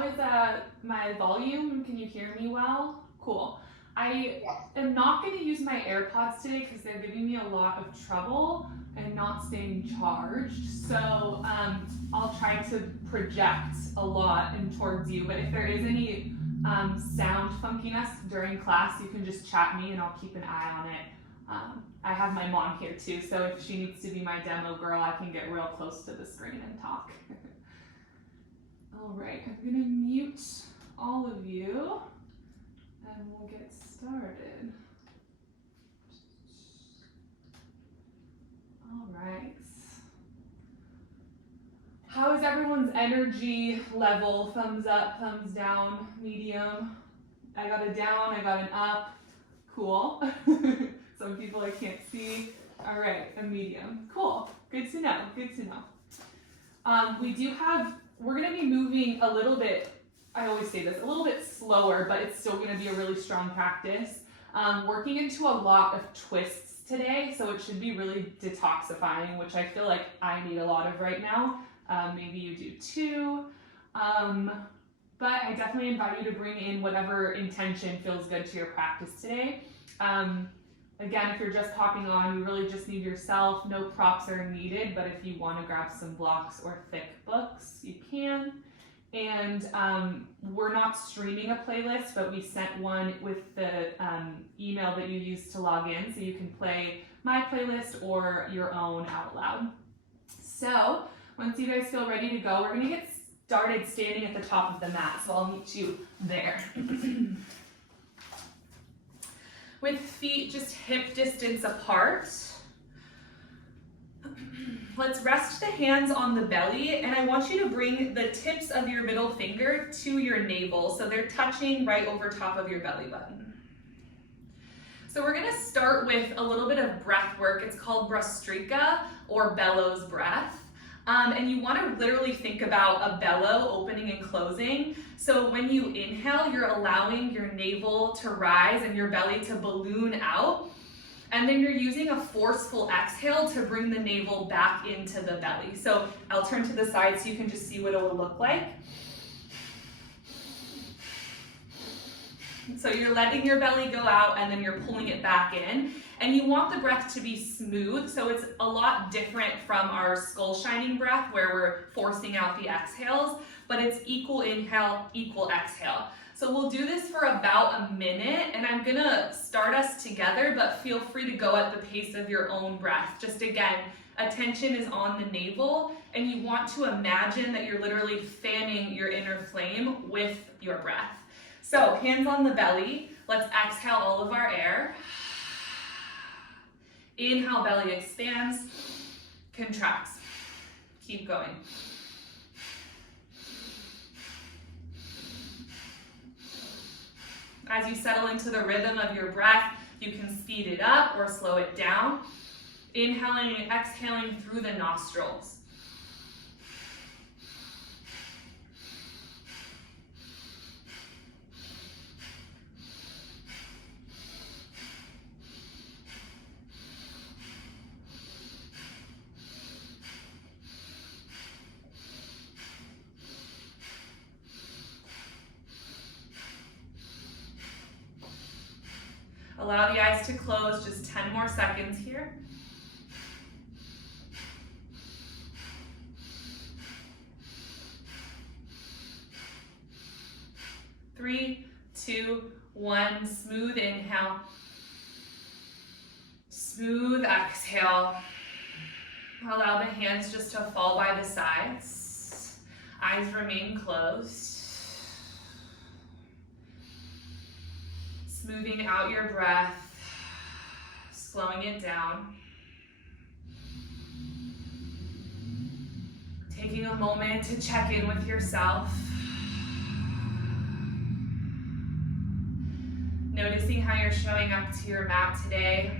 how is my volume? Can you hear me well? Cool. I Yes. am not going to use my AirPods today because they're giving me a lot of trouble and not staying charged. So I'll try to project a lot in towards you. But if there is any sound funkiness during class, you can just chat me and I'll keep an eye on it. I have my mom here too, so if she needs to be my demo girl, I can get real close to the screen and talk. All right, I'm gonna mute all of you and we'll get started. All right. How is everyone's energy level? Thumbs up, thumbs down, medium? I got a down, I got an up. Cool. Some people I can't see. All right, a medium. Cool. Good to know. Good to know. We're going to be moving a little bit, I always say this, a little bit slower, but it's still going to be a really strong practice. Working into a lot of twists today, so it should be really detoxifying, which I feel like I need a lot of right now. Maybe you do too. But I definitely invite you to bring in whatever intention feels good to your practice today. Again, if you're just hopping on, you really just need yourself. No props are needed, but if you want to grab some blocks or thick books, you can. And we're not streaming a playlist, but we sent one with the email that you used to log in, so you can play my playlist or your own out loud. So once you guys feel ready to go, we're going to get started standing at the top of the mat, so I'll meet you there. With feet just hip distance apart. Let's rest the hands on the belly, and I want you to bring the tips of your middle finger to your navel, so they're touching right over top of your belly button. So we're gonna start with a little bit of breath work. It's called Brastrika, or bellows breath. And you want to literally think about a bellow opening and closing. So when you inhale, you're allowing your navel to rise and your belly to balloon out. And then you're using a forceful exhale to bring the navel back into the belly. So I'll turn to the side so you can just see what it will look like. So you're letting your belly go out and then you're pulling it back in. And you want the breath to be smooth, so it's a lot different from our skull shining breath where we're forcing out the exhales, but it's equal inhale, equal exhale. So we'll do this for about a minute, and I'm gonna start us together, but feel free to go at the pace of your own breath. Just again, attention is on the navel, and you want to imagine that you're literally fanning your inner flame with your breath. So hands on the belly, let's exhale all of our air. Inhale, belly expands, contracts. Keep going. As you settle into the rhythm of your breath, you can speed it up or slow it down. Inhaling and exhaling through the nostrils. Allow the eyes to close, just 10 more seconds here. Three, two, one. Smooth inhale. Smooth exhale. Allow the hands just to fall by the sides. Eyes remain closed. Smoothing out your breath, slowing it down. Taking a moment to check in with yourself. Noticing how you're showing up to your mat today.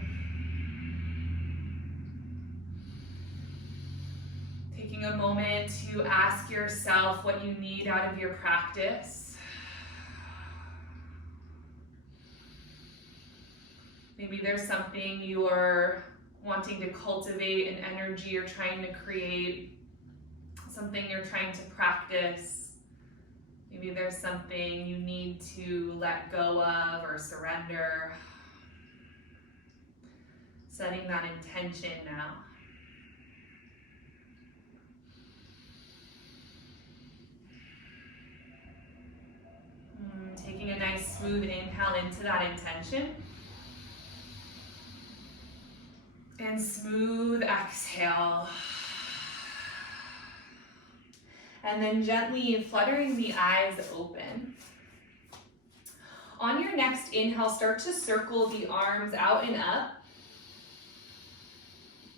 Taking a moment to ask yourself what you need out of your practice. Maybe there's something you're wanting to cultivate, an energy you're trying to create, something you're trying to practice. Maybe there's something you need to let go of or surrender. Setting that intention now. Taking a nice smooth inhale into that intention. And smooth exhale. And then gently fluttering the eyes open. On your next inhale, start to circle the arms out and up.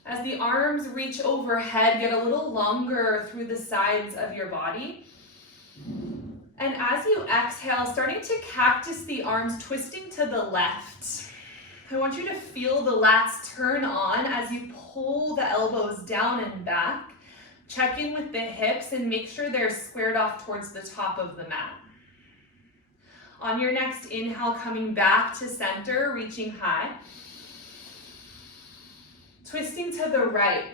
As the arms reach overhead, get a little longer through the sides of your body. And as you exhale, starting to cactus the arms, twisting to the left. I want you to feel the lats turn on as you pull the elbows down and back. Check in with the hips and make sure they're squared off towards the top of the mat. On your next inhale, coming back to center, reaching high. Twisting to the right.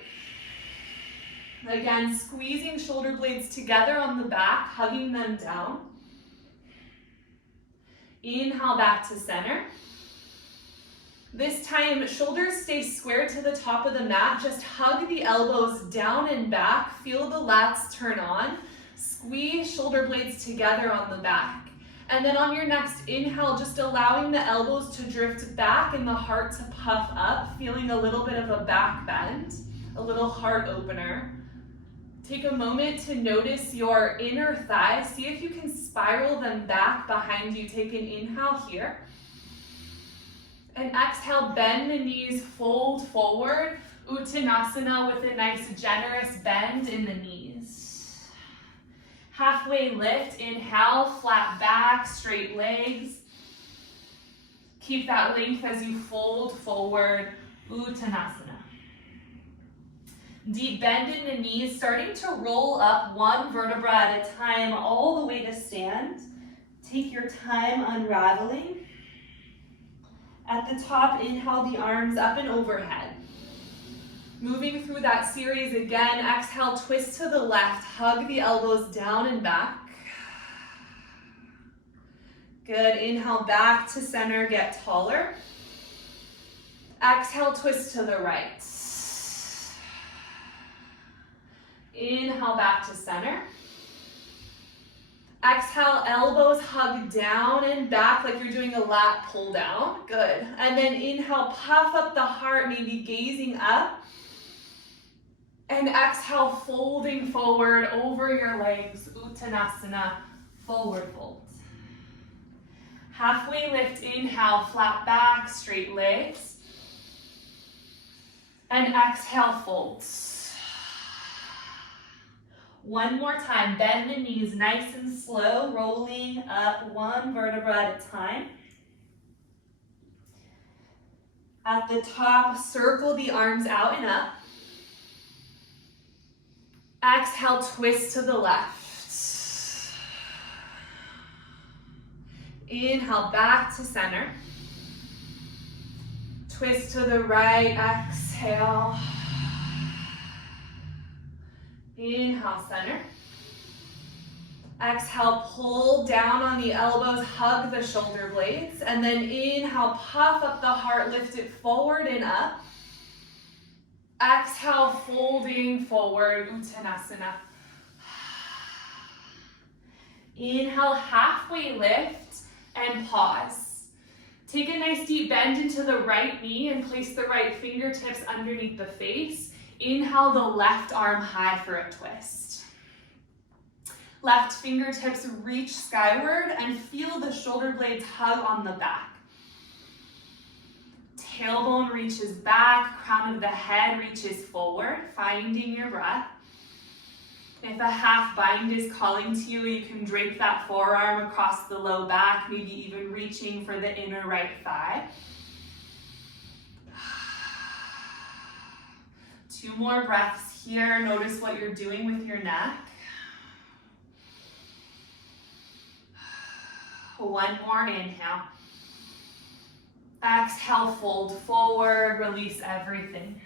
Again, squeezing shoulder blades together on the back, hugging them down. Inhale back to center. This time, shoulders stay square to the top of the mat. Just hug the elbows down and back. Feel the lats turn on. Squeeze shoulder blades together on the back. And then on your next inhale, just allowing the elbows to drift back and the heart to puff up, feeling a little bit of a back bend, a little heart opener. Take a moment to notice your inner thighs. See if you can spiral them back behind you. Take an inhale here. And exhale, bend the knees, fold forward. Uttanasana with a nice generous bend in the knees. Halfway lift, inhale, flat back, straight legs. Keep that length as you fold forward, Uttanasana. Deep bend in the knees, starting to roll up one vertebra at a time all the way to stand. Take your time unraveling. At the top, inhale the arms up and overhead. Moving through that series again, exhale, twist to the left, hug the elbows down and back. Good, inhale back to center, get taller. Exhale, twist to the right. Inhale back to center. Exhale, elbows hug down and back like you're doing a lat pull down. Good. And then inhale, puff up the heart, maybe gazing up. And exhale, folding forward over your legs, Uttanasana, forward fold. Halfway lift, inhale, flat back, straight legs. And exhale, fold. One more time, bend the knees nice and slow, rolling up one vertebra at a time. At the top, circle the arms out and up. Exhale, twist to the left. Inhale, back to center. Twist to the right, exhale. Inhale, center. Exhale, pull down on the elbows, hug the shoulder blades. And then inhale, puff up the heart, lift it forward and up. Exhale, folding forward, Uttanasana. Inhale, halfway lift and pause. Take a nice deep bend into the right knee and place the right fingertips underneath the face. Inhale the left arm high for a twist. Left fingertips reach skyward and feel the shoulder blades hug on the back. Tailbone reaches back, crown of the head reaches forward, finding your breath. If a half bind is calling to you, you can drape that forearm across the low back, maybe even reaching for the inner right thigh. 2 more breaths here. Notice what you're doing with your neck. 1 more inhale. Exhale, fold forward, release everything.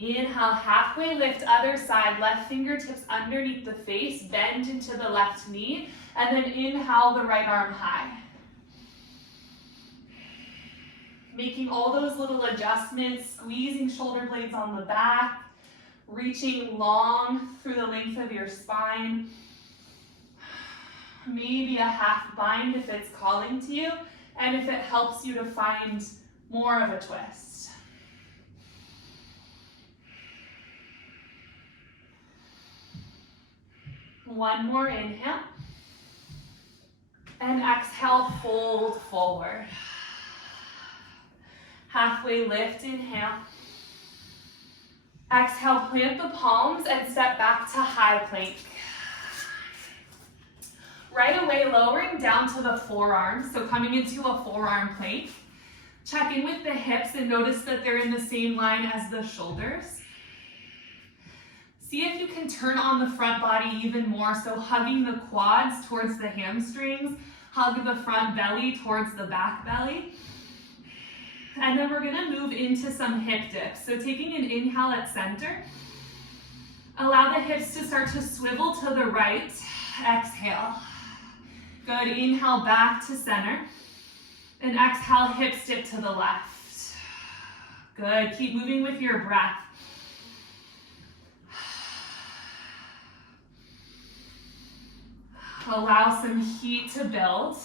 Inhale, halfway lift, other side, left fingertips underneath the face, bend into the left knee, and then inhale the right arm high. Making all those little adjustments, squeezing shoulder blades on the back, reaching long through the length of your spine. Maybe a half bind if it's calling to you, and if it helps you to find more of a twist. One more inhale. And exhale, fold forward. Halfway lift, inhale. Exhale, plant the palms and step back to high plank. Right away, lowering down to the forearms, so coming into a forearm plank. Check in with the hips and notice that they're in the same line as the shoulders. See if you can turn on the front body even more, so hugging the quads towards the hamstrings, hug the front belly towards the back belly. And then we're gonna move into some hip dips. So taking an inhale at center, allow the hips to start to swivel to the right, exhale. Good, inhale back to center, and exhale, hips dip to the left. Good, keep moving with your breath. Allow some heat to build.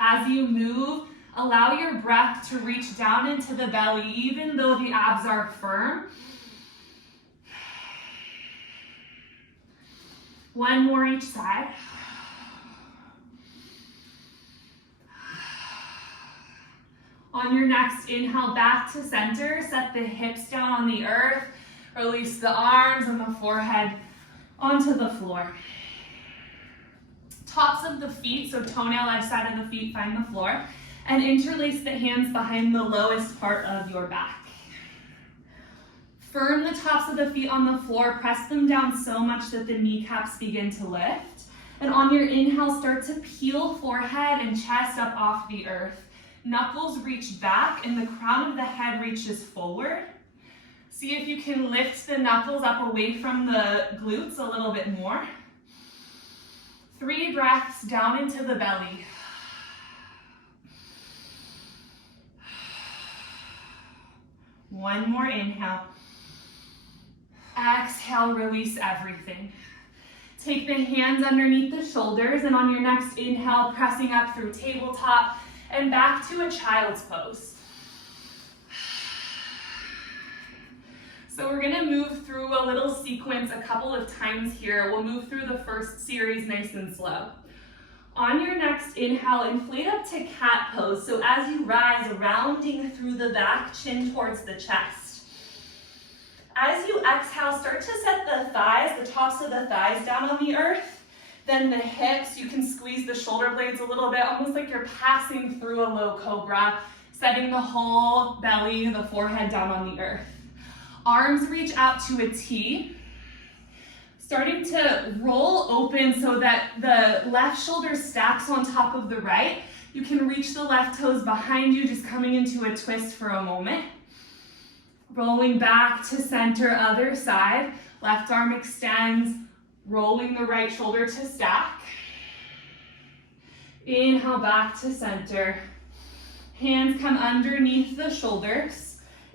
As you move, allow your breath to reach down into the belly, even though the abs are firm. One more each side. On your next inhale, back to center, set the hips down on the earth, release the arms and the forehead onto the floor. Tops of the feet, so toenail edge side of the feet, find the floor, and interlace the hands behind the lowest part of your back. Firm the tops of the feet on the floor, press them down so much that the kneecaps begin to lift. And on your inhale, start to peel forehead and chest up off the earth. Knuckles reach back and the crown of the head reaches forward. See if you can lift the knuckles up away from the glutes a little bit more. 3 breaths down into the belly. One more inhale. Exhale, release everything. Take the hands underneath the shoulders, and on your next inhale, pressing up through tabletop and back to a child's pose. So we're gonna move through a little sequence a couple of times here. We'll move through the first series nice and slow. On your next inhale, inflate up to cat pose. So as you rise, rounding through the back, chin towards the chest. As you exhale, start to set the thighs, the tops of the thighs down on the earth. Then the hips, you can squeeze the shoulder blades a little bit, almost like you're passing through a low cobra, setting the whole belly, the forehead down on the earth. Arms reach out to a T. Starting to roll open so that the left shoulder stacks on top of the right. You can reach the left toes behind you, just coming into a twist for a moment. Rolling back to center, other side. Left arm extends, rolling the right shoulder to stack. Inhale back to center. Hands come underneath the shoulders.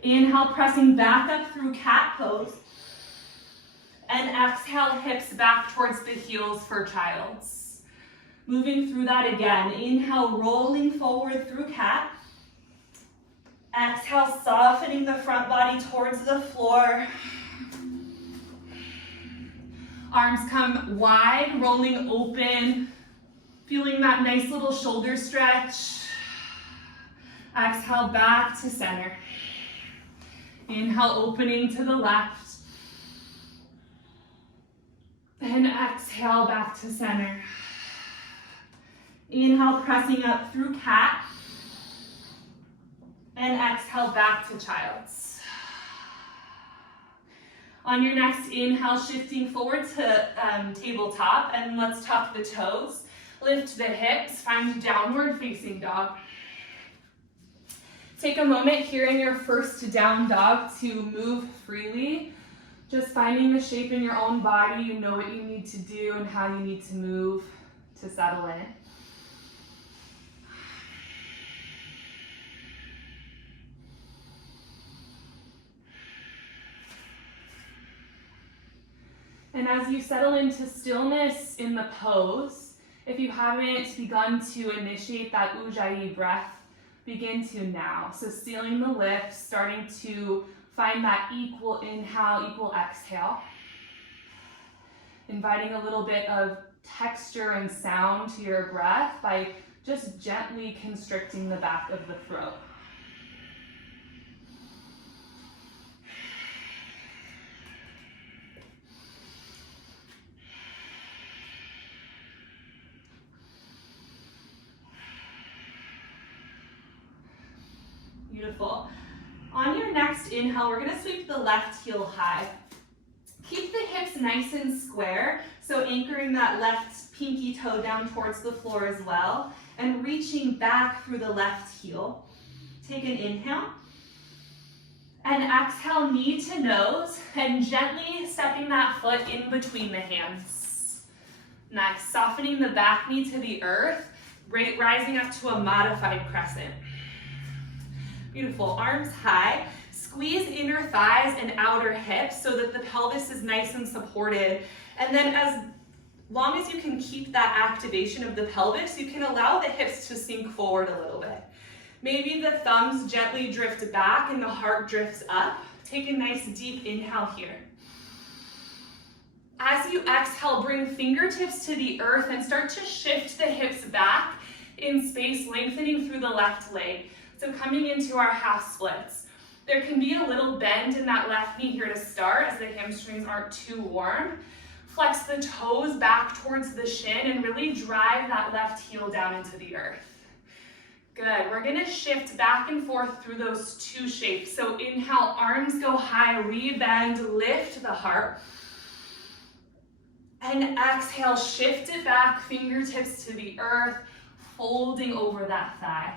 Inhale, pressing back up through cat pose. And exhale, hips back towards the heels for child's. Moving through that again. Inhale, rolling forward through cat. Exhale, softening the front body towards the floor. Arms come wide, rolling open. Feeling that nice little shoulder stretch. Exhale, back to center. Inhale, opening to the left. And exhale, back to center. Inhale, pressing up through cat. And exhale, back to child's. On your next inhale, shifting forward to tabletop, and let's tuck the toes. Lift the hips, find downward facing dog. Take a moment here in your first down dog to move freely. Just finding the shape in your own body. You know what you need to do and how you need to move to settle in. And as you settle into stillness in the pose, if you haven't begun to initiate that Ujjayi breath, begin to now. So sealing the lift, starting to find that equal inhale, equal exhale. Inviting a little bit of texture and sound to your breath by just gently constricting the back of the throat. Beautiful. On your next inhale, we're gonna sweep the left heel high. Keep the hips nice and square, so anchoring that left pinky toe down towards the floor as well, and reaching back through the left heel. Take an inhale, and exhale knee to nose, and gently stepping that foot in between the hands. Next, softening the back knee to the earth, rising up to a modified crescent. Beautiful, arms high. Squeeze inner thighs and outer hips so that the pelvis is nice and supported. And then as long as you can keep that activation of the pelvis, you can allow the hips to sink forward a little bit. Maybe the thumbs gently drift back and the heart drifts up. Take a nice deep inhale here. As you exhale, bring fingertips to the earth and start to shift the hips back in space, lengthening through the left leg. So coming into our half splits. There can be a little bend in that left knee here to start as the hamstrings aren't too warm. Flex the toes back towards the shin and really drive that left heel down into the earth. Good, we're gonna shift back and forth through those two shapes. So inhale, arms go high, rebend, lift the heart. And exhale, shift it back, fingertips to the earth, folding over that thigh.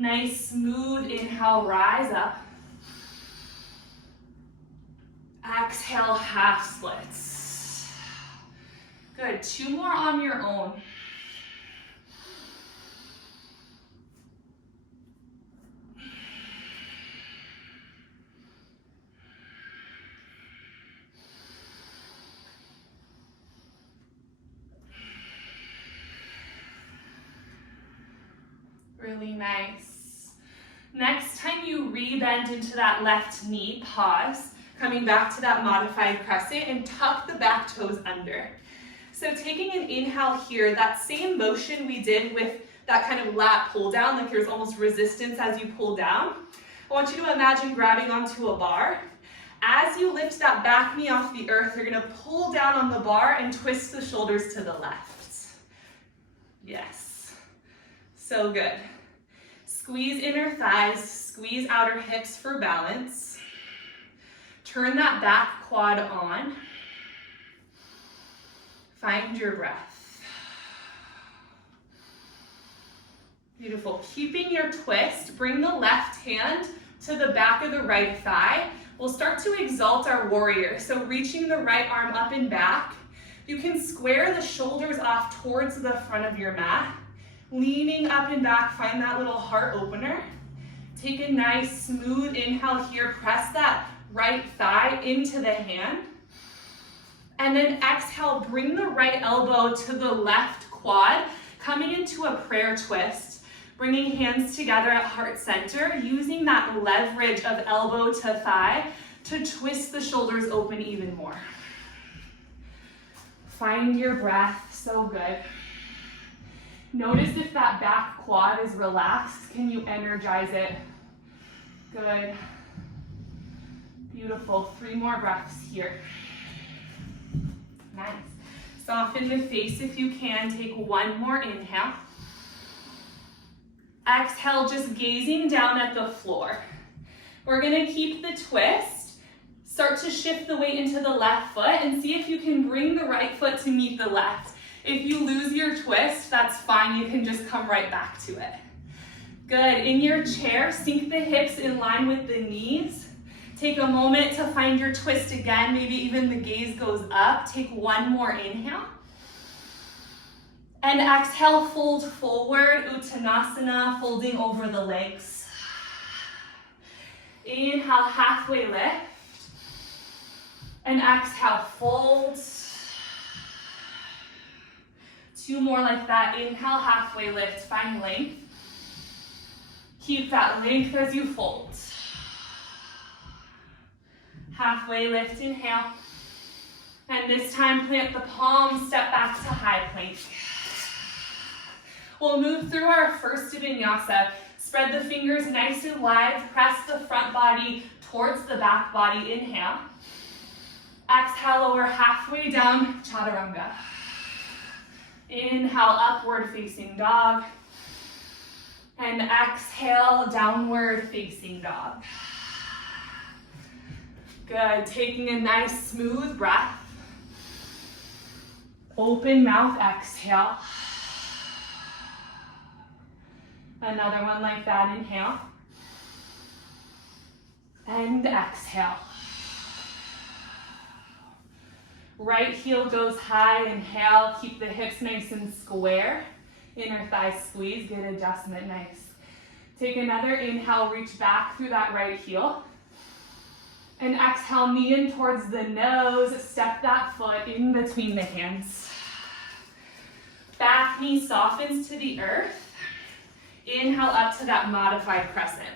Nice, smooth inhale, rise up. Exhale, half splits. Good, 2 more on your own. Really nice. Next time you rebend into that left knee, pause, coming back to that modified crescent and tuck the back toes under. So taking an inhale here, that same motion we did with that kind of lat pull down, like there's almost resistance as you pull down. I want you to imagine grabbing onto a bar. As you lift that back knee off the earth, you're gonna pull down on the bar and twist the shoulders to the left. Yes, so good. Squeeze inner thighs, squeeze outer hips for balance. Turn that back quad on. Find your breath. Beautiful. Keeping your twist, bring the left hand to the back of the right thigh. We'll start to exalt our warrior. So reaching the right arm up and back. You can square the shoulders off towards the front of your mat. Leaning up and back, find that little heart opener. Take a nice smooth inhale here, press that right thigh into the hand. And then exhale, bring the right elbow to the left quad, coming into a prayer twist. Bringing hands together at heart center, using that leverage of elbow to thigh to twist the shoulders open even more. Find your breath, so good. Notice if that back quad is relaxed. Can you energize it? Good. Beautiful. 3 more breaths here. Nice. Soften the face if you can. Take 1 more inhale. Exhale, just gazing down at the floor. We're gonna keep the twist. Start to shift the weight into the left foot and see if you can bring the right foot to meet the left. If you lose your twist, that's fine. You can just come right back to it. Good. In your chair, sink the hips in line with the knees. Take a moment to find your twist again. Maybe even the gaze goes up. Take one more inhale. And exhale, fold forward, Uttanasana, folding over the legs. Inhale, halfway lift. And exhale, fold. Two more like that. Inhale, halfway lift, find length. Keep that length as you fold. Halfway lift, inhale. And this time, plant the palms, step back to high plank. We'll move through our first vinyasa. Spread the fingers nice and wide. Press the front body towards the back body. Inhale. Exhale, lower halfway down, chaturanga. Inhale, upward facing dog. And exhale, downward facing dog. Good, taking a nice smooth breath. Open mouth, exhale. Another one like that, inhale. And exhale. Right heel goes high, inhale, keep the hips nice and square. Inner thigh squeeze, good adjustment, nice. Take another inhale, reach back through that right heel. And exhale, knee in towards the nose, step that foot in between the hands. Back knee softens to the earth. Inhale up to that modified crescent.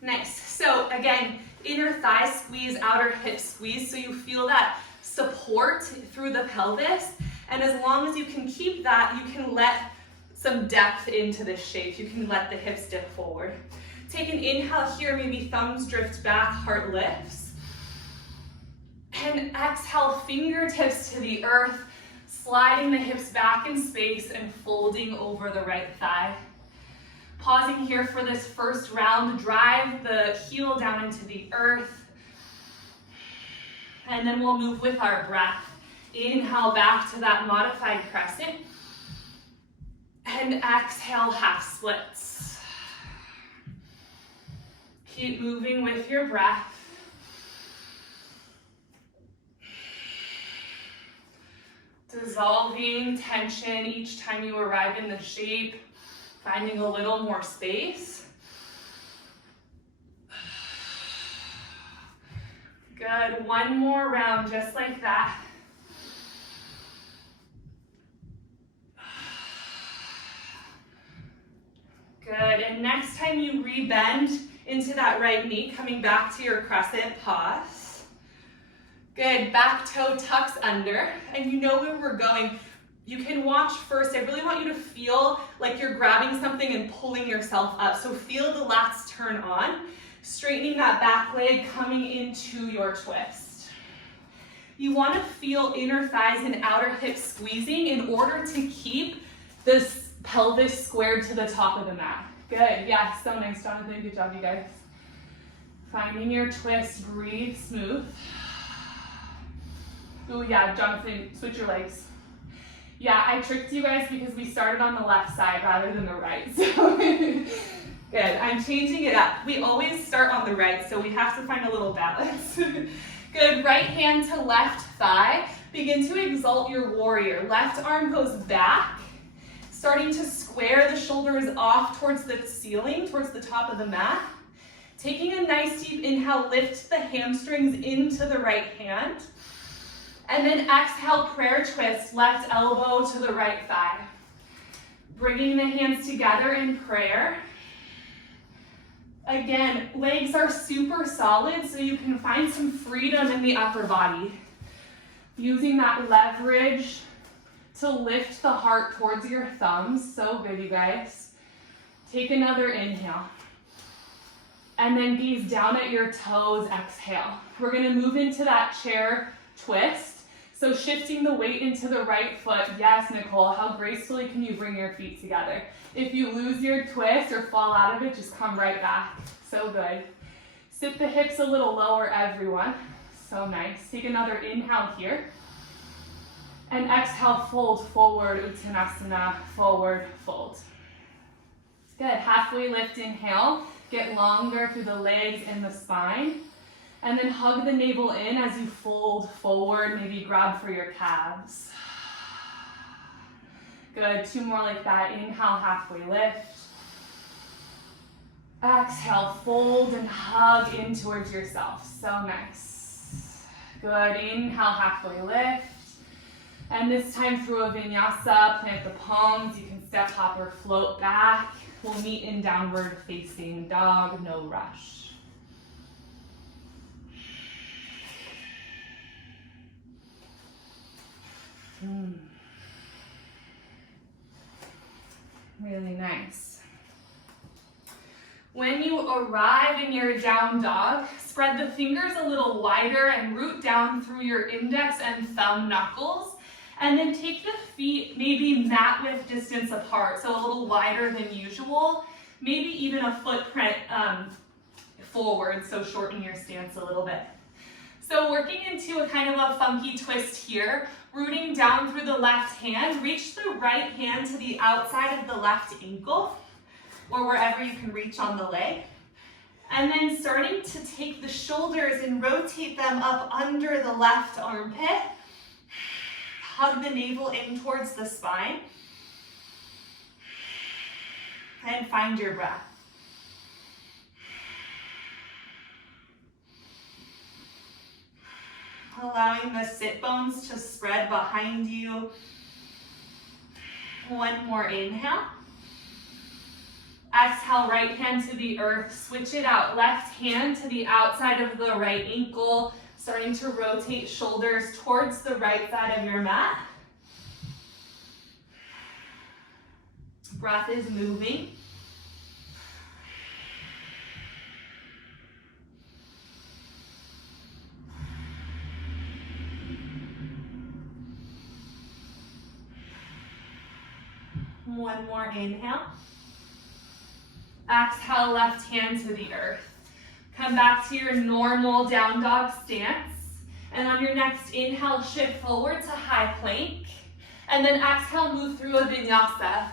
Nice. So again, inner thigh squeeze, outer hip squeeze, so you feel that support through the pelvis. And as long as you can keep that, you can let some depth into this shape. You can let the hips dip forward. Take an inhale here, maybe thumbs drift back, heart lifts. And exhale, fingertips to the earth, sliding the hips back in space and folding over the right thigh. Pausing here for this first round, drive the heel down into the earth. And then we'll move with our breath. Inhale back to that modified crescent. And exhale, half splits. Keep moving with your breath. Dissolving tension each time you arrive in the shape, finding a little more space. Good, one more round just like that. Good, and next time you rebend into that right knee, coming back to your crescent, pause. Good, back toe tucks under, and you know where we're going. You can watch first. I really want you to feel like you're grabbing something and pulling yourself up. So feel the lats turn on, straightening that back leg, coming into your twist. You want to feel inner thighs and outer hips squeezing in order to keep this pelvis squared to the top of the mat. Good, yeah, so nice, Jonathan. Good job, you guys. Finding your twist, breathe smooth. Oh yeah, Jonathan, switch your legs. Yeah, I tricked you guys because we started on the left side rather than the right. So good, I'm changing it up. We always start on the right, so we have to find a little balance. Good, right hand to left thigh. Begin to exalt your warrior. Left arm goes back, starting to square the shoulders off towards the ceiling, towards the top of the mat. Taking a nice deep inhale, lift the hamstrings into the right hand. And then exhale, prayer twist, left elbow to the right thigh. Bringing the hands together in prayer. Again, legs are super solid, so you can find some freedom in the upper body. Using that leverage to lift the heart towards your thumbs. So good, you guys. Take another inhale. And then gaze down at your toes, exhale. We're gonna move into that chair twist. So shifting the weight into the right foot. Yes, Nicole, how gracefully can you bring your feet together? If you lose your twist or fall out of it, just come right back. So good. Sit the hips a little lower, everyone. So nice. Take another inhale here. And exhale, fold forward, Uttanasana, forward, fold. Good, halfway lift, inhale. Get longer through the legs and the spine. And then hug the navel in as you fold forward, maybe grab for your calves. Good, 2 more like that. Inhale, halfway lift. Exhale, fold and hug in towards yourself. So nice. Good, inhale, halfway lift. And this time through a vinyasa, plant the palms. You can step, hop, or float back. We'll meet in downward facing dog, no rush. Really nice. When you arrive in your down dog, spread the fingers a little wider and root down through your index and thumb knuckles. And then take the feet maybe mat width distance apart, so a little wider than usual. Maybe even a footprint forward, so shorten your stance a little bit. So working into a kind of a funky twist here, rooting down through the left hand, reach the right hand to the outside of the left ankle, or wherever you can reach on the leg. And then starting to take the shoulders and rotate them up under the left armpit. Hug the navel in towards the spine. And find your breath. Allowing the sit bones to spread behind you. One more inhale. Exhale, right hand to the earth. Switch it out. Left hand to the outside of the right ankle. Starting to rotate shoulders towards the right side of your mat. Breath is moving. One more inhale. Exhale, left hand to the earth. Come back to your normal down dog stance. And on your next inhale, shift forward to high plank. And then exhale, move through a vinyasa.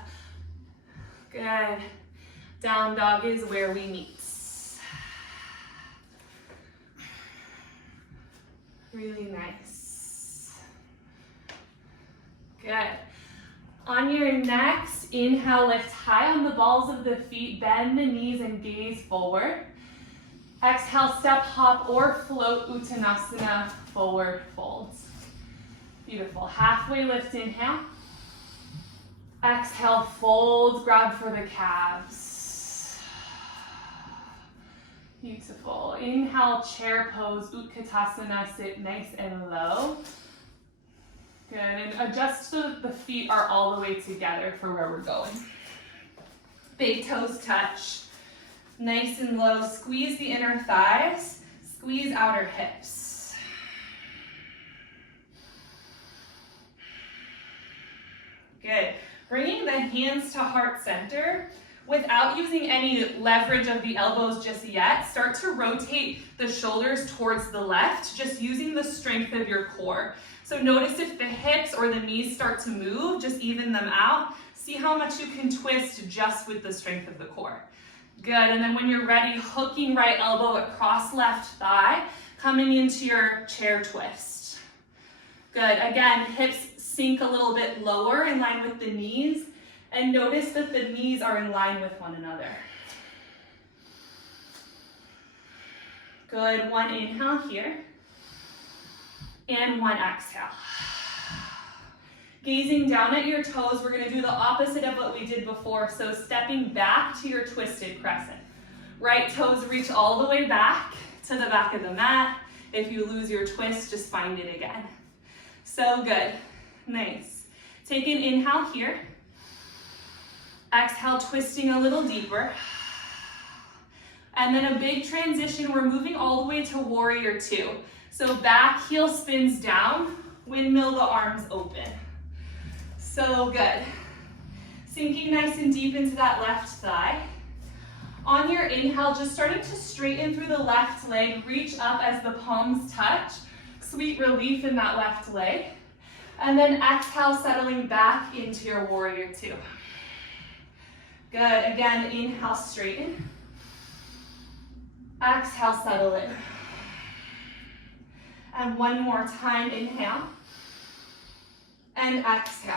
Good. Down dog is where we meet. Really nice. Good. On your next inhale, lift high on the balls of the feet, bend the knees and gaze forward. Exhale, step, hop, or float, Uttanasana, forward folds. Beautiful. Halfway lift, inhale. Exhale, fold, grab for the calves. Beautiful. Inhale, chair pose, Utkatasana, sit nice and low. Good, and adjust so that the feet are all the way together for where we're going. Big toes touch. Nice and low, squeeze the inner thighs, squeeze outer hips. Good. Bringing the hands to heart center without using any leverage of the elbows just yet. Start to rotate the shoulders towards the left, just using the strength of your core. So notice if the hips or the knees start to move, just even them out. See how much you can twist just with the strength of the core. Good, and then when you're ready, hooking right elbow across left thigh, coming into your chair twist. Good, again, hips sink a little bit lower in line with the knees, and notice that the knees are in line with one another. Good, one inhale here, and one exhale. Gazing down at your toes, we're gonna do the opposite of what we did before, so stepping back to your twisted crescent. Right toes reach all the way back to the back of the mat. If you lose your twist, just find it again. So good, nice. Take an inhale here. Exhale, twisting a little deeper. And then a big transition, we're moving all the way to warrior two. So back heel spins down, windmill the arms open. So good. Sinking nice and deep into that left thigh. On your inhale, just starting to straighten through the left leg, reach up as the palms touch. Sweet relief in that left leg. And then exhale, settling back into your warrior two. Good, again, inhale, straighten. Exhale, settle in. And one more time, inhale. And exhale.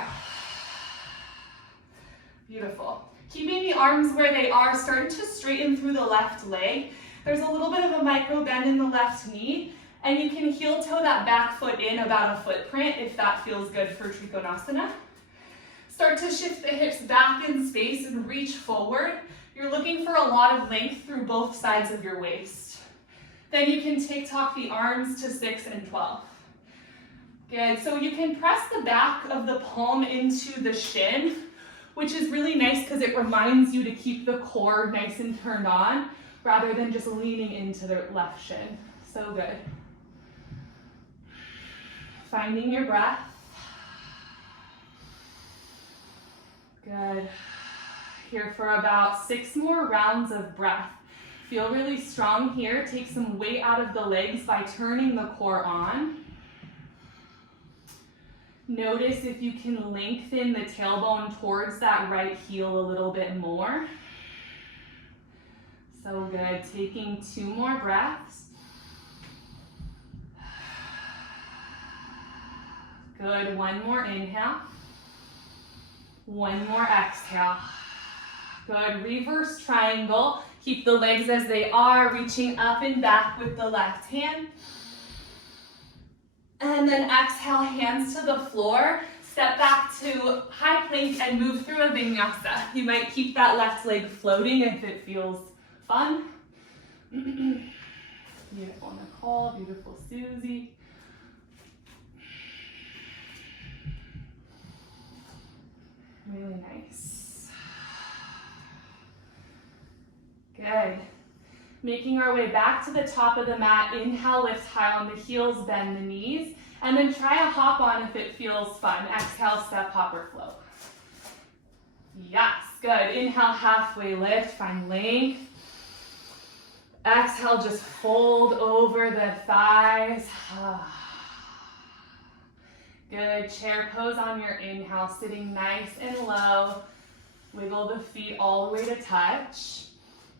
Beautiful. Keeping the arms where they are, starting to straighten through the left leg. There's a little bit of a micro bend in the left knee, and you can heel toe that back foot in about a footprint if that feels good for Trikonasana. Start to shift the hips back in space and reach forward. You're looking for a lot of length through both sides of your waist. Then you can TikTok the arms to 6 and 12. Good, so you can press the back of the palm into the shin, which is really nice because it reminds you to keep the core nice and turned on rather than just leaning into the left shin. So good. Finding your breath. Good. Here for about 6 more rounds of breath. Feel really strong here. Take some weight out of the legs by turning the core on. Notice if you can lengthen the tailbone towards that right heel a little bit more. So good. Taking 2 more breaths. Good. 1 more inhale. 1 more exhale. Good. Reverse triangle. Keep the legs as they are, reaching up and back with the left hand. And then exhale, hands to the floor. Step back to high plank and move through a vinyasa. You might keep that left leg floating if it feels fun. Beautiful Nicole, beautiful Susie. Really nice. Good. Making our way back to the top of the mat. Inhale, lift high on the heels, bend the knees, and then try a hop on if it feels fun. Exhale, step, hop, or float. Yes, good. Inhale, halfway lift, find length. Exhale, just fold over the thighs. Good, chair pose on your inhale, sitting nice and low. Wiggle the feet all the way to touch.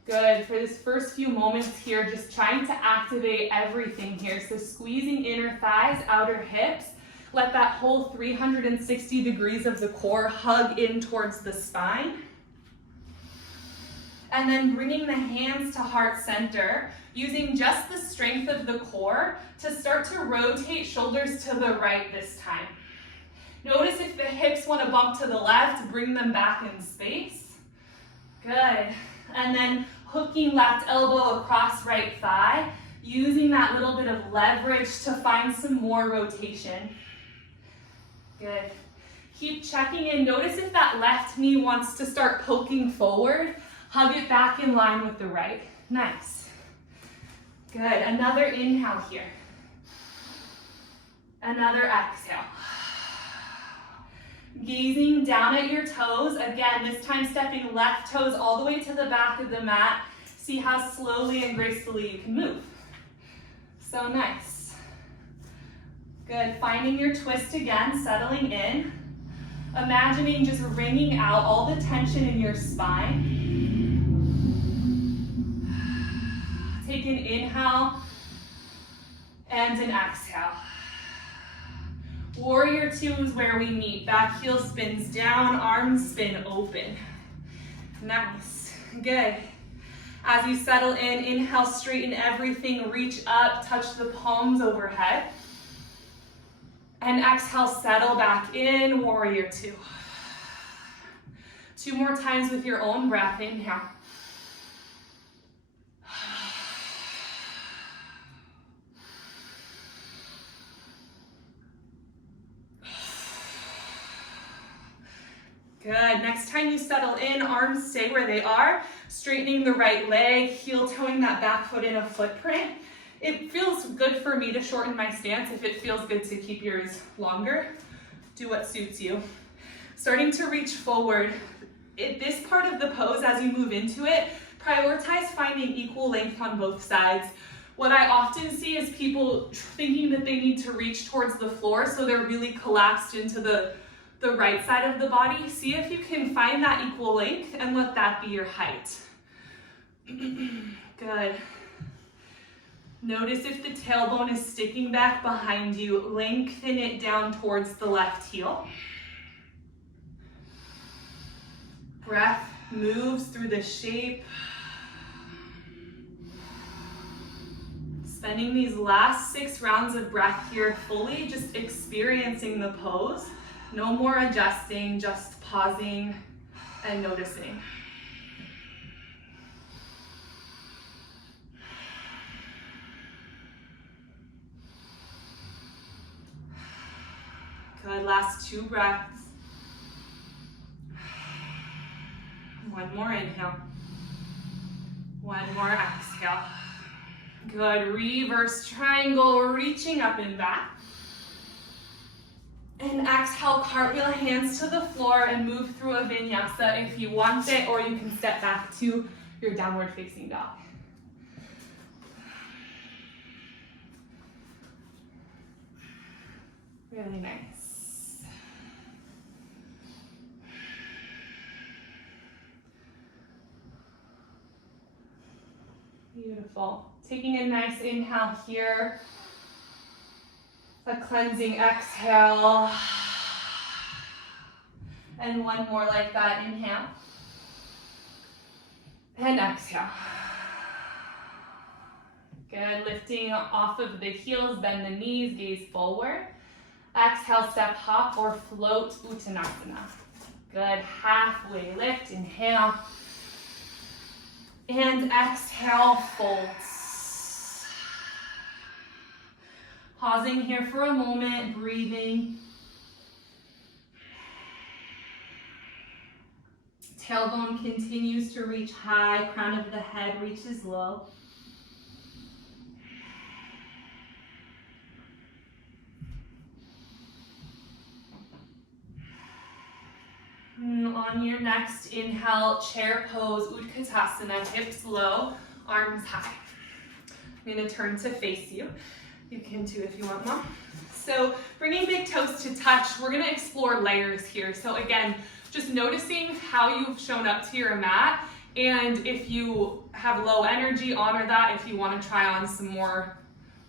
Good, for this first few moments here, just trying to activate everything here. So squeezing inner thighs, outer hips. Let that whole 360 degrees of the core hug in towards the spine. And then bringing the hands to heart center, using just the strength of the core to start to rotate shoulders to the right this time. Notice if the hips want to bump to the left, bring them back in space. Good. And then hooking left elbow across right thigh, using that little bit of leverage to find some more rotation. Good. Keep checking in. Notice if that left knee wants to start poking forward. Hug it back in line with the right. Nice. Good. Another inhale here. Another exhale. Gazing down at your toes. Again, this time stepping left toes all the way to the back of the mat. See how slowly and gracefully you can move. So nice. Good. Finding your twist again, settling in. Imagining just wringing out all the tension in your spine. Take an inhale and an exhale. Warrior 2 is where we meet. Back heel spins down, arms spin open. Nice, good. As you settle in, inhale, straighten everything, reach up, touch the palms overhead. And exhale, settle back in, warrior 2. 2 more times with your own breath, inhale. Good, next time you settle in, arms stay where they are, straightening the right leg, heel toeing that back foot in a footprint. It feels good for me to shorten my stance. If it feels good to keep yours longer, do what suits you. Starting to reach forward. At this part of the pose, as you move into it, prioritize finding equal length on both sides. What I often see is people thinking that they need to reach towards the floor, so they're really collapsed into the the right side of the body. See if you can find that equal length and let that be your height. Good. Notice if the tailbone is sticking back behind you, lengthen it down towards the left heel. Breath moves through the shape. Spending these last 6 rounds of breath here fully, just experiencing the pose. No more adjusting, just pausing and noticing. Good, last 2 breaths. One more inhale. One more exhale. Good, reverse triangle, reaching up and back. And exhale, cartwheel hands to the floor and move through a vinyasa if you want it, or you can step back to your downward facing dog. Really nice. Beautiful. Taking a nice inhale here. A cleansing exhale. And one more like that. Inhale. And exhale. Good. Lifting off of the heels, bend the knees, gaze forward. Exhale, step hop or float Uttanasana. Good. Halfway lift. Inhale. And exhale, fold. Pausing here for a moment, breathing. Tailbone continues to reach high, crown of the head reaches low. On your next inhale, chair pose, Utkatasana, hips low, arms high. I'm going to turn to face you. You can too if you want, Mom. So bringing big toes to touch, we're going to explore layers here. So again, just noticing how you've shown up to your mat, and if you have low energy, honor that. If you want to try on some more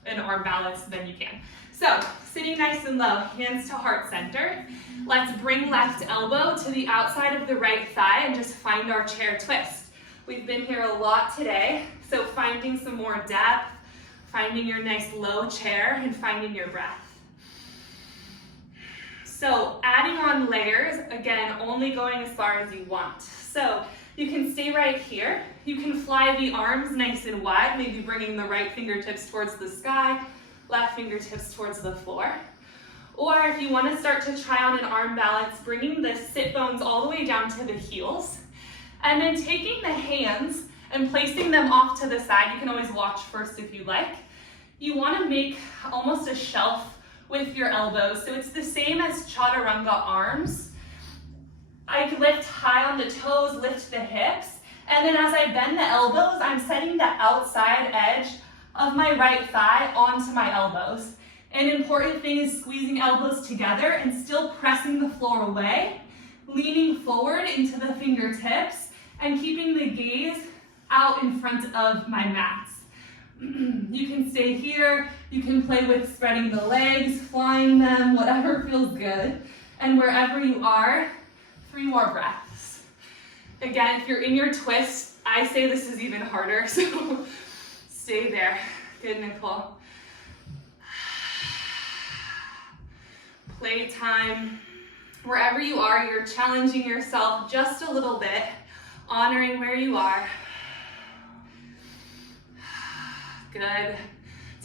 in arm balance, then you can. So sitting nice and low, hands to heart center. Let's bring left elbow to the outside of the right thigh and just find our chair twist. We've been here a lot today, so finding some more depth, finding your nice low chair, and finding your breath. So adding on layers, again, only going as far as you want. So you can stay right here. You can fly the arms nice and wide, maybe bringing the right fingertips towards the sky, left fingertips towards the floor. Or if you want to start to try on an arm balance, bringing the sit bones all the way down to the heels, and then taking the hands and placing them off to the side. You can always watch first if you like. You want to make almost a shelf with your elbows. So it's the same as chaturanga arms. I lift high on the toes, lift the hips, and then as I bend the elbows, I'm setting the outside edge of my right thigh onto my elbows. An important thing is squeezing elbows together and still pressing the floor away, leaning forward into the fingertips, and keeping the gaze out in front of my mats. You can stay here, you can play with spreading the legs, flying them, whatever feels good. And wherever you are, 3 more breaths. Again, if you're in your twist, I say this is even harder, so stay there. Good, Nicole. Playtime. Wherever you are, you're challenging yourself just a little bit, honoring where you are. Good.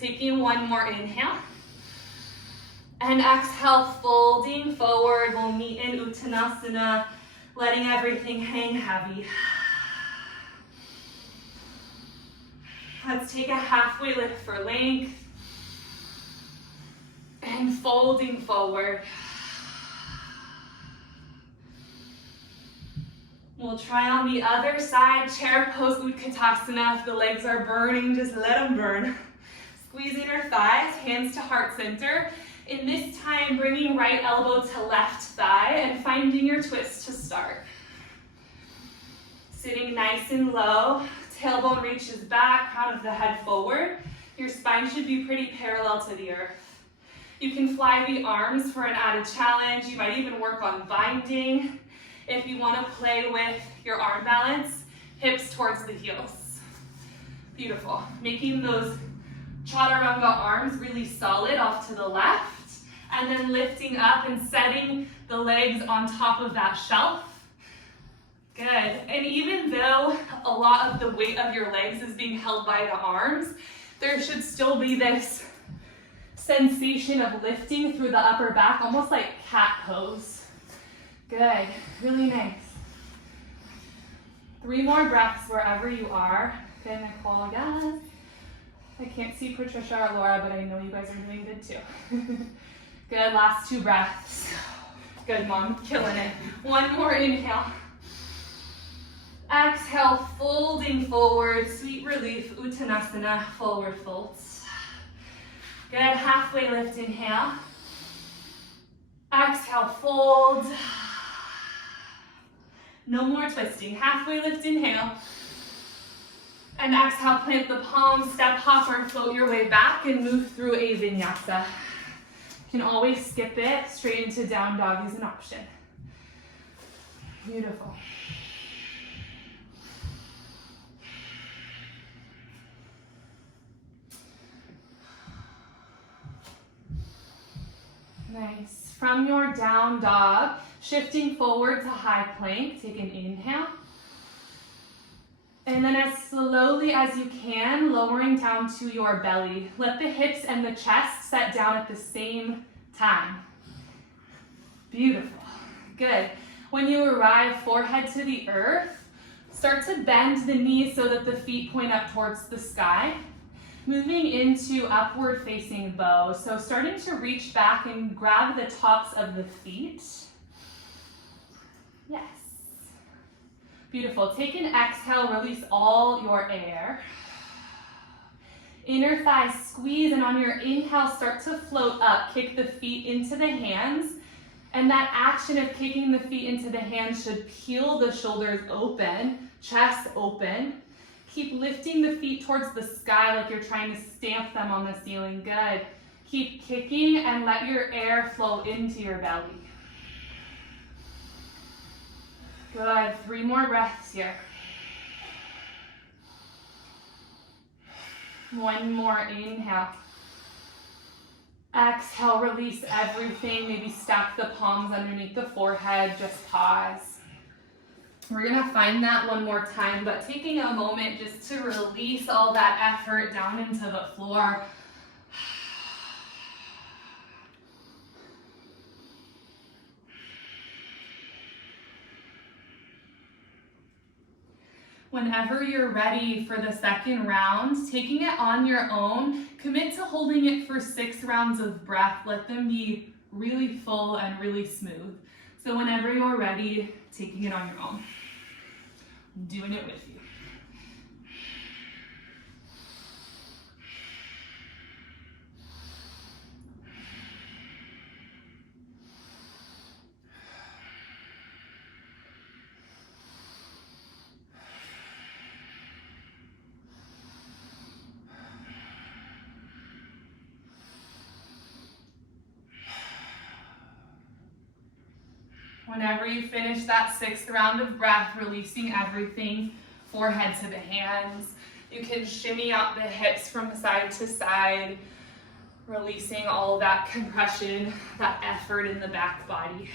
Taking one more inhale. And exhale, folding forward. We'll meet in Uttanasana, letting everything hang heavy. Let's take a halfway lift for length. And folding forward. We'll try on the other side, chair pose Utkatasana. If the legs are burning, just let them burn. Squeezing our thighs, hands to heart center. In this time, bringing right elbow to left thigh and finding your twist to start. Sitting nice and low, tailbone reaches back, crown of the head forward. Your spine should be pretty parallel to the earth. You can fly the arms for an added challenge. You might even work on binding. If you want to play with your arm balance, hips towards the heels. Beautiful. Making those chaturanga arms really solid off to the left, and then lifting up and setting the legs on top of that shelf. Good. And even though a lot of the weight of your legs is being held by the arms, there should still be this sensation of lifting through the upper back, almost like cat pose. Good. Really nice. 3 more breaths wherever you are. Good, Nicole. Yes. I can't see Patricia or Laura, but I know you guys are doing good too. Good. Last 2 breaths. Good, Mom. Killing it. 1 more inhale. Exhale, folding forward, sweet relief, Uttanasana, forward folds. Good, halfway lift, inhale. Exhale, fold. No more twisting. Halfway lift, inhale. And exhale, plant the palms, step, hop, or float your way back and move through a vinyasa. You can always skip it. Straight into down dog is an option. Beautiful. Nice. From your down dog, shifting forward to high plank, take an inhale. And then as slowly as you can, lowering down to your belly. Let the hips and the chest set down at the same time. Beautiful. Good. When you arrive forehead to the earth, start to bend the knees so that the feet point up towards the sky. Moving into upward facing bow. So starting to reach back and grab the tops of the feet. Yes. Beautiful. Take an exhale, release all your air. Inner thighs squeeze, and on your inhale, start to float up. Kick the feet into the hands. And that action of kicking the feet into the hands should peel the shoulders open, chest open. Keep lifting the feet towards the sky like you're trying to stamp them on the ceiling. Good. Keep kicking and let your air flow into your belly. Good. 3 more breaths here. 1 more inhale. Exhale, release everything. Maybe stack the palms underneath the forehead. Just pause. We're gonna find that one more time, but taking a moment just to release all that effort down into the floor. Whenever you're ready for the second round, taking it on your own, commit to holding it for 6 rounds of breath. Let them be really full and really smooth. So whenever you're ready, taking it on your own. I'm doing it with you. Whenever you finish that 6th round of breath, releasing everything, forehead to the hands. You can shimmy out the hips from side to side, releasing all of that compression, that effort in the back body.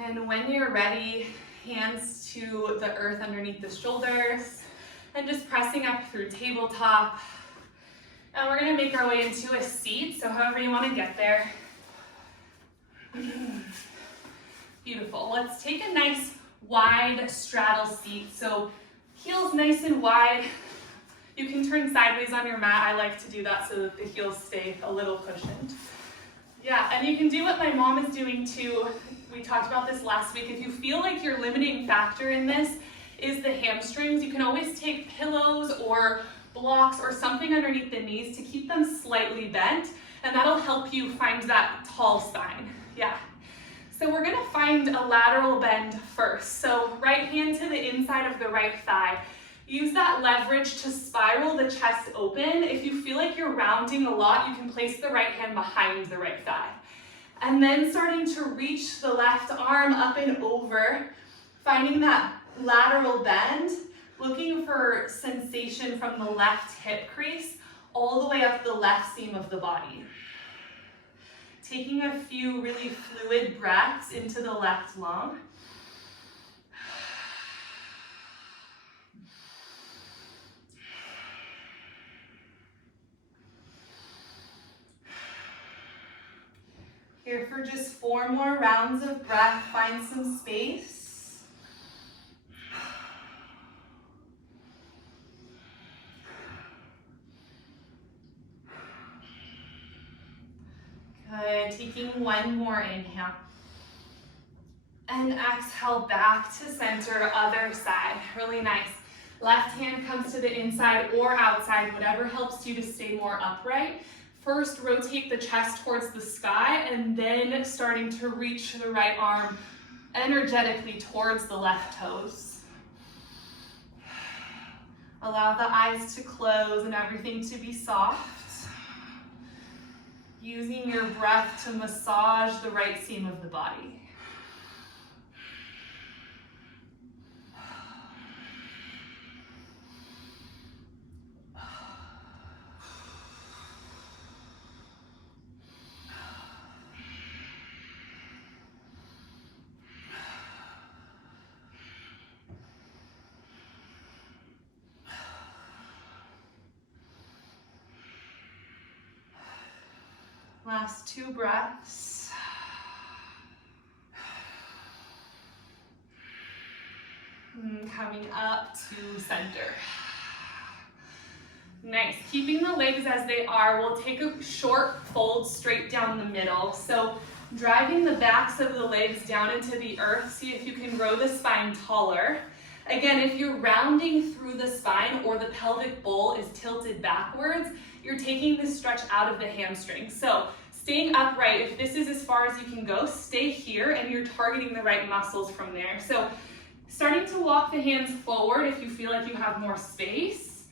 And when you're ready, hands to the earth underneath the shoulders. And just pressing up through tabletop. And we're gonna make our way into a seat, so however you wanna get there. Beautiful. Let's take a nice wide straddle seat. So heels nice and wide. You can turn sideways on your mat. I like to do that so that the heels stay a little cushioned. Yeah, and you can do what my mom is doing too. We talked about this last week. If you feel like your limiting factor in this is the hamstrings, you can always take pillows or blocks or something underneath the knees to keep them slightly bent, and that'll help you find that tall spine. Yeah. So we're gonna find a lateral bend first. So right hand to the inside of the right thigh. Use that leverage to spiral the chest open. If you feel like you're rounding a lot, you can place the right hand behind the right thigh. And then starting to reach the left arm up and over, finding that lateral bend, looking for sensation from the left hip crease all the way up the left seam of the body. Taking a few really fluid breaths into the left lung. Here for just 4 more rounds of breath, find some space. Good, taking 1 more inhale. And exhale back to center, other side, really nice. Left hand comes to the inside or outside, whatever helps you to stay more upright. First, rotate the chest towards the sky and then starting to reach the right arm energetically towards the left toes. Allow the eyes to close and everything to be soft. Using your breath to massage the right seam of the body. Last 2 breaths. Coming up to center. Nice. Keeping the legs as they are, we'll take a short fold straight down the middle. So driving the backs of the legs down into the earth, see if you can grow the spine taller. Again, if you're rounding through the spine or the pelvic bowl is tilted backwards, you're taking this stretch out of the hamstring. So staying upright, if this is as far as you can go, stay here and you're targeting the right muscles from there. So starting to walk the hands forward if you feel like you have more space,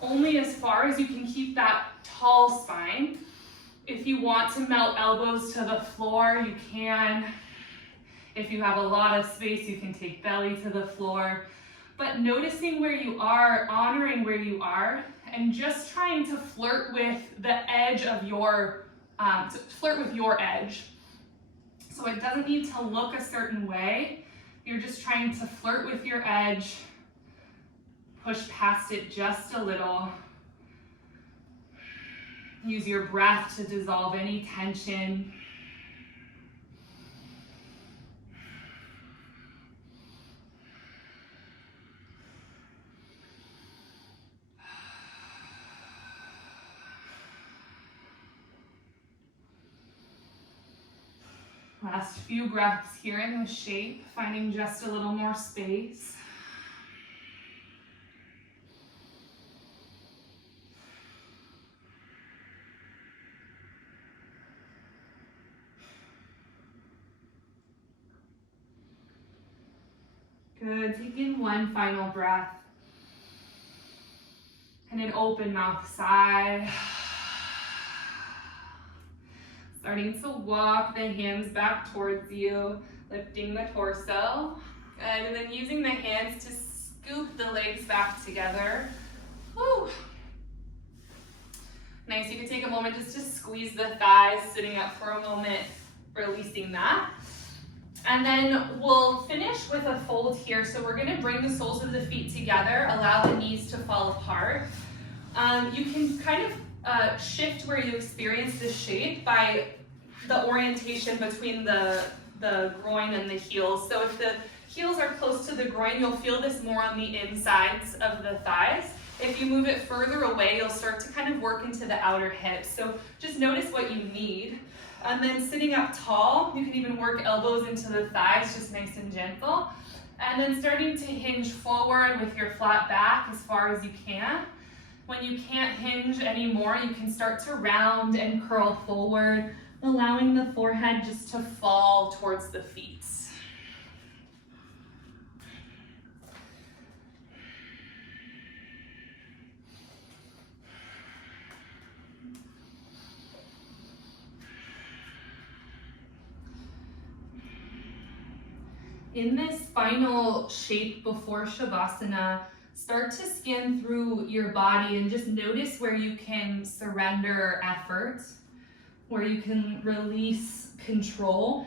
only as far as you can keep that tall spine. If you want to melt elbows to the floor, you can. If you have a lot of space, you can take belly to the floor. But noticing where you are, honoring where you are, and just trying to flirt with the edge of your, edge. So it doesn't need to look a certain way. You're just trying to flirt with your edge, push past it just a little. Use your breath to dissolve any tension. Last few breaths here in the shape, finding just a little more space. Good, take in 1 final breath. And an open mouth sigh. Starting to walk the hands back towards you, lifting the torso. Good, and then using the hands to scoop the legs back together. Woo. Nice, you can take a moment just to squeeze the thighs, sitting up for a moment, releasing that. And then we'll finish with a fold here. So we're gonna bring the soles of the feet together, allow the knees to fall apart. You can kind of shift where you experience this shape by the orientation between the groin and the heels. So if the heels are close to the groin, you'll feel this more on the insides of the thighs. If you move it further away, you'll start to kind of work into the outer hips. So just notice what you need. And then sitting up tall, you can even work elbows into the thighs, just nice and gentle. And then starting to hinge forward with your flat back as far as you can. When you can't hinge anymore, you can start to round and curl forward, allowing the forehead just to fall towards the feet. In this final shape before Shavasana, start to scan through your body and just notice where you can surrender effort, where you can release control.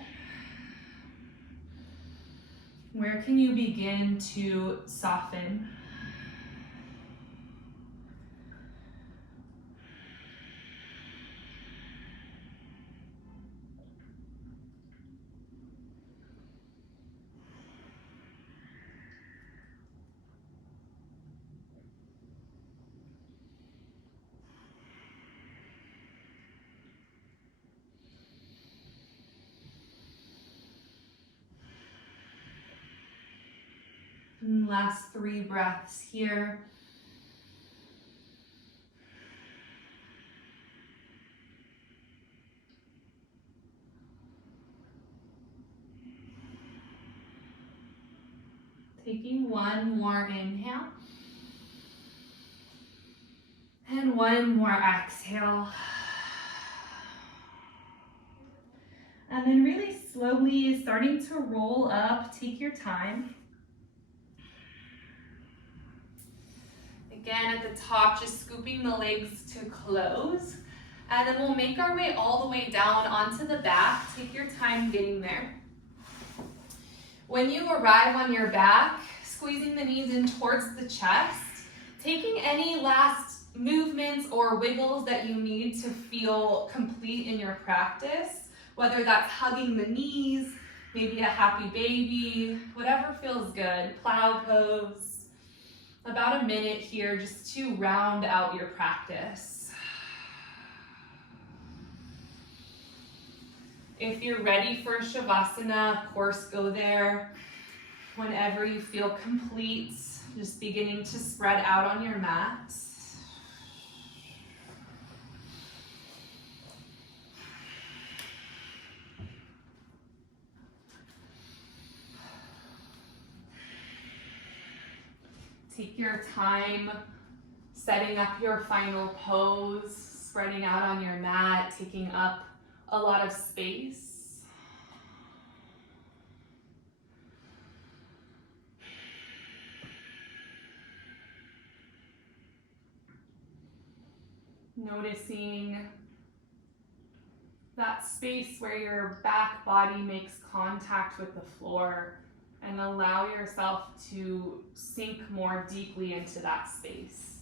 Where can you begin to soften? And last 3 breaths here. Taking one more inhale. And one more exhale. And then really slowly starting to roll up. Take your time. Again, at the top, just scooping the legs to close. And then we'll make our way all the way down onto the back. Take your time getting there. When you arrive on your back, squeezing the knees in towards the chest, taking any last movements or wiggles that you need to feel complete in your practice, whether that's hugging the knees, maybe a happy baby, whatever feels good, plow pose. About a minute here just to round out your practice. If you're ready for Shavasana, of course, go there. Whenever you feel complete, just beginning to spread out on your mat. Take your time setting up your final pose, spreading out on your mat, taking up a lot of space. Noticing that space where your back body makes contact with the floor, and allow yourself to sink more deeply into that space.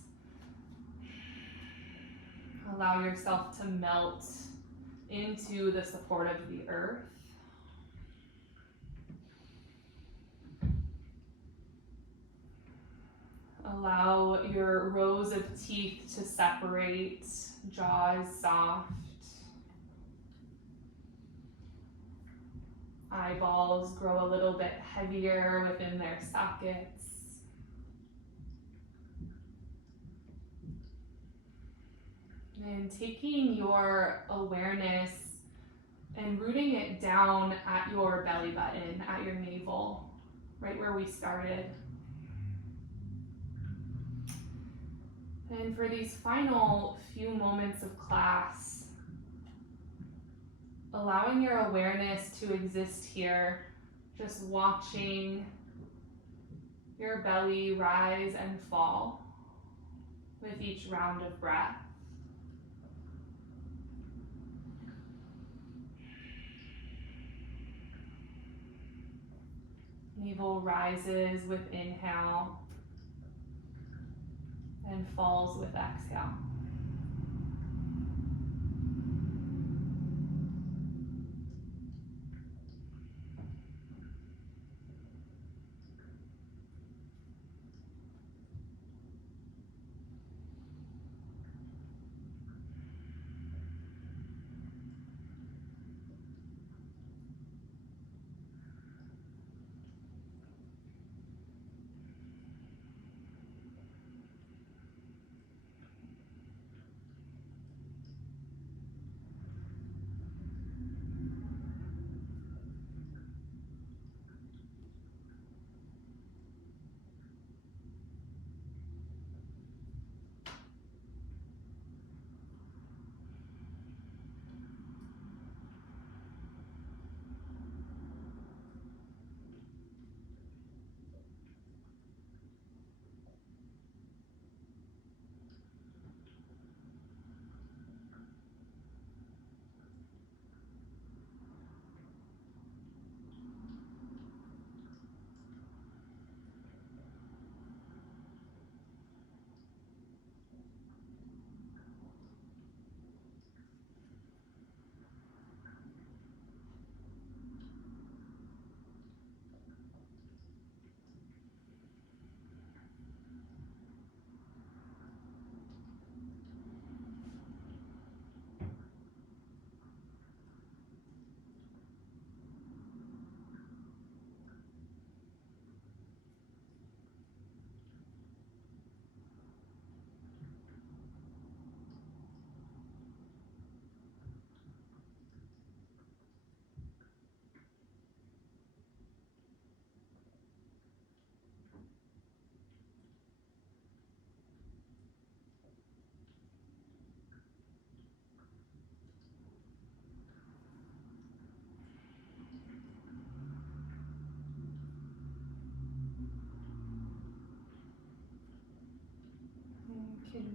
Allow yourself to melt into the support of the earth. Allow your rows of teeth to separate, jaws soft. Eyeballs grow a little bit heavier within their sockets. And taking your awareness and rooting it down at your belly button, at your navel, right where we started. And for these final few moments of class, allowing your awareness to exist here, just watching your belly rise and fall with each round of breath. Navel rises with inhale and falls with exhale.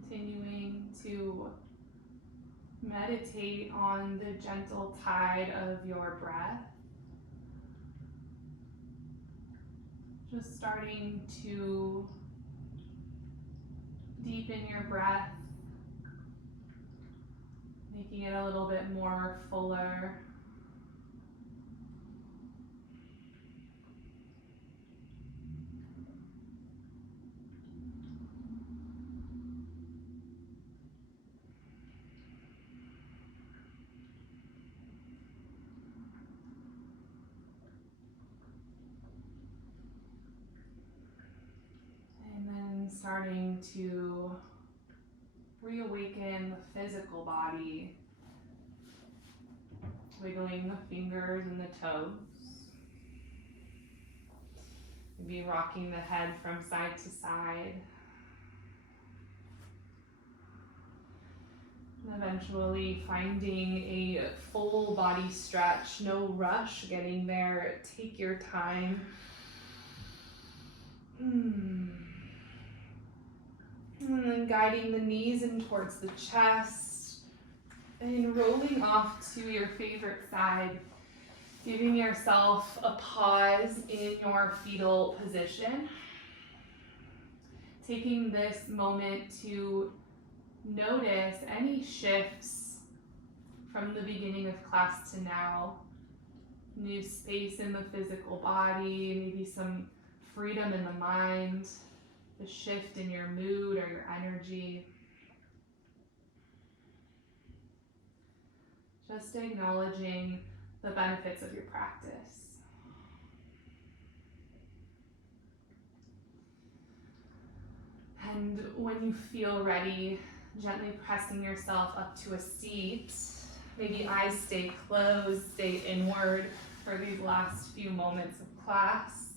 Continuing to meditate on the gentle tide of your breath. Just starting to deepen your breath, making it a little bit more fuller. And then starting to reawaken the physical body, wiggling the fingers and the toes. Maybe rocking the head from side to side. And eventually finding a full body stretch, no rush getting there, take your time. And then guiding the knees in towards the chest and rolling off to your favorite side, giving yourself a pause in your fetal position. Taking this moment to notice any shifts from the beginning of class to now. New space in the physical body, maybe some freedom in the mind, a shift in your mood or your energy. Just acknowledging the benefits of your practice. And when you feel ready, gently pressing yourself up to a seat. Maybe eyes stay closed, stay inward for these last few moments of class.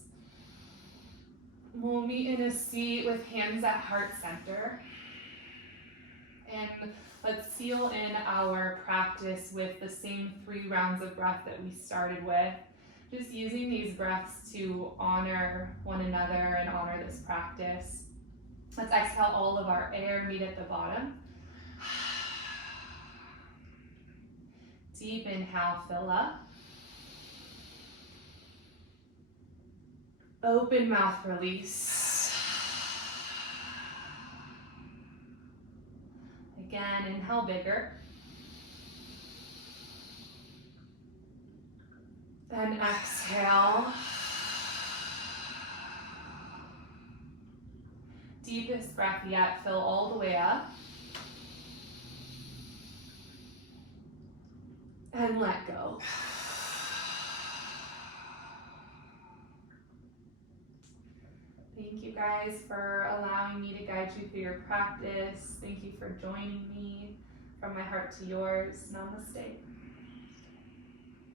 We'll meet in a seat with hands at heart center. And let's seal in our practice with the same 3 rounds of breath that we started with. Just using these breaths to honor one another and honor this practice. Let's exhale all of our air, meet at the bottom. Deep inhale, fill up. Open mouth, release. Again, inhale bigger. Then exhale. Deepest breath yet, fill all the way up. And let go. Thank you guys for allowing me to guide you through your practice. Thank you for joining me. From my heart to yours, namaste.